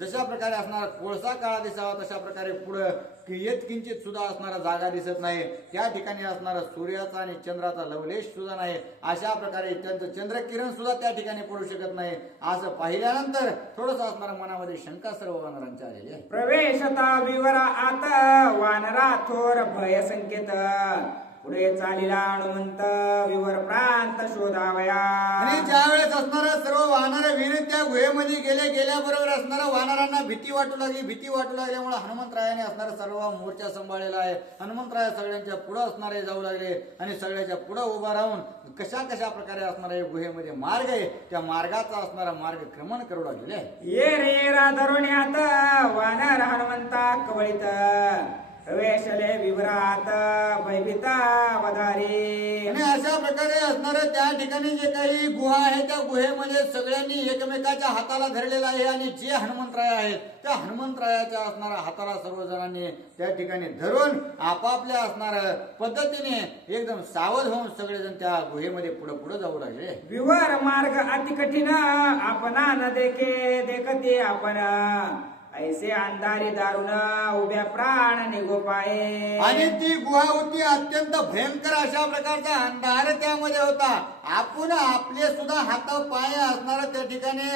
जशा प्रकारे असणारा कोळसा काळा दिसावा तशा प्रकारे पुढं येत किंचित सुद्धा असणारा जागा दिसत नाही. त्या ठिकाणी असणारा सूर्याचा आणि चंद्राचा लवलेश सुद्धा नाही. अशा प्रकारे त्यांचं चंद्रकिरण सुद्धा त्या ठिकाणी पडू शकत नाही. असं पाहिल्यानंतर थोडस असणारा मनामध्ये शंका सर्व वानरांच्या आलेली आहे. प्रवेशता विवरा आत वानरा थोर भय संकेत पुढे चालिला हनुमंत विवर प्रांत शोधावया. आणि ज्या वेळेस असणारा सर्व वानर वीर त्या गुहेमध्ये गेल्याबरोबर असणारा वानरांना भीती वाटू लागल्यामुळे हनुमंतरायाने असणारा सर्व मोर्चा सांभाळलेला आहे. हनुमंतराय सगळ्यांच्या पुढे असणारे जाऊ लागले आणि सगळ्याच्या पुढे उभा राहून कशा प्रकारे असणारा गुहेमध्ये मार्ग आहे त्या मार्गाचा असणारा मार्गक्रमण करू लागलेले आहे. ये रे धरुण्यात वानर हनुमंता कवळीत प्रवेशले विवरात भयभीता वधारी. आणि अशा प्रकारे असणारं त्या ठिकाणी जे काही गुहा आहे त्या गुहेमध्ये सगळ्यांनी एकमेकाच्या हाताला धरलेला आहे आणि जे हनुमंतराय आहेत त्या हनुमंतरायाच्या असणाऱ्या हाताला सर्वजणांनी त्या ठिकाणी धरून आपापल्या असणाऱ्या पद्धतीने एकदम सावध होऊन सगळेजण त्या गुहेमध्ये पुढे जाऊ लागले. विवर मार्ग अति कठीण आपणा न देखते आपण ऐसे अंधारी दारुण उभ्या प्राण निगोपाये. आणि ती गुहा होती अत्यंत भयंकर अशा प्रकारचा अंधार त्यामध्ये होता. आपण आपले सुद्धा हात पाय असणार त्या ठिकाणी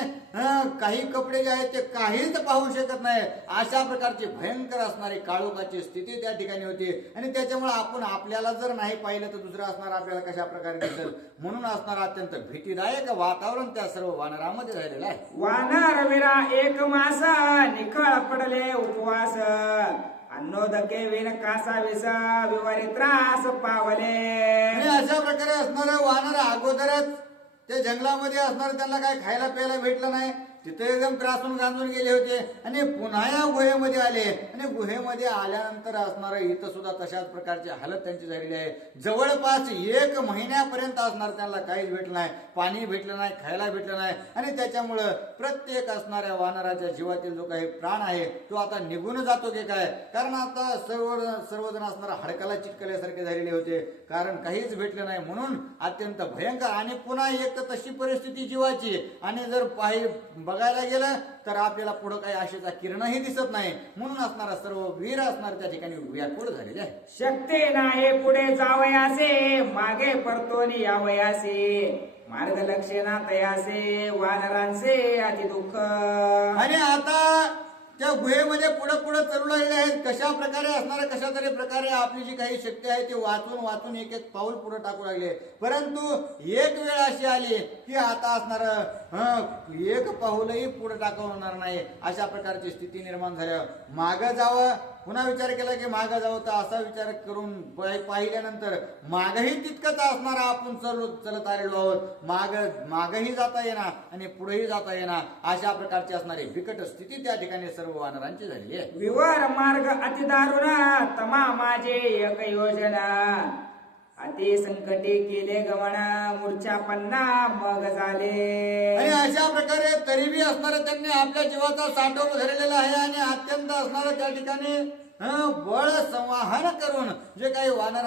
काही कपडे जे आहेत ते काहीच पाहू शकत नाही. अशा प्रकारची भयंकर असणारी काळोखाची स्थिती त्या ठिकाणी होती आणि त्याच्यामुळे आपण आपल्याला जर नाही पाहिलं तर दुसरं असणार आपल्याला कशा प्रकारे दिसेल म्हणून असणार अत्यंत भीतीदायक वातावरण त्या सर्व वानरामध्ये राहिलेलं आहे. वानर विरा एक मास निखळ पडले उपवास अन्नोदके विन कासा विस विवारी त्रास पावले. आणि अशा प्रकारे असणारे वानर अगोदरच ते जंगलामध्ये असणार त्यांना काय खायला प्यायला भेटलं नाही. तिथे एकदम त्रासून गांजून गेले होते आणि पुन्हा या गुहेमध्ये आले आणि गुहेमध्ये आल्यानंतर असणार इथं सुद्धा तशाच प्रकारची हालत त्यांची झालेली आहे. जवळपास 1 महिन्यापर्यंत असणार त्यांना काहीच भेटलं नाही, पाणी भेटलं नाही, खायला भेटलं नाही आणि त्याच्यामुळं प्रत्येक असणाऱ्या वानराच्या जीवातील जो काही प्राण आहे तो आता निघून जातो की काय. कारण आता सर्वजण असणारा हाडकाला चिटकल्यासारखे झालेले होते कारण काहीच भेटलं नाही म्हणून अत्यंत भयंकर. आणि पुन्हा एक तर तशी परिस्थिती जीवाची आणि जर बघायला गेलं तर आपल्याला पुढे काही आशेचा किरणही दिसत नाही म्हणून असणारा सर्व वीर असणार त्या ठिकाणी व्याकुळ झालेले आहे. शक्ती नाही पुढे जावयासे मागे परतोनी यावयासे मार्ग लक्षेना तयासे वानरांचे अति दुःख. आणि आता त्या गुहेमध्ये पुढे चलू लागले आहेत. कशा प्रकारे असणार कशा तरी प्रकारे आपली जी काही शक्ती आहे ती वाचून एक पाऊल पुढे टाकू लागले. परंतु एक वेळ अशी आली की आता असणार एक पाऊलही पुढे टाकवणार नाही अशा प्रकारची स्थिती निर्माण झाल्यावर मागं जावं पुन्हा विचार केला की मागं जावं तर असा विचार करून पाहिल्यानंतर मागही तितकंच असणार आपण चलत आलेलो आहोत. मागही जाता येणार आणि पुढेही जाता येणार अशा प्रकारची असणारी बिकट स्थिती त्या ठिकाणी सर्व वानरांची झाली आहे. विवर मार्ग अति दारुण तमा माझे एक योजना अति संकटी केले गमना मूर्छा पन्ना मग झाले. आणि अशा प्रकारे तरीबी असणार त्यांनी आपल्या जीवाचा साठवून धरलेला आहे आणि अत्यंत असणार त्या ठिकाणी बळ संवाहन करून जे काही वानर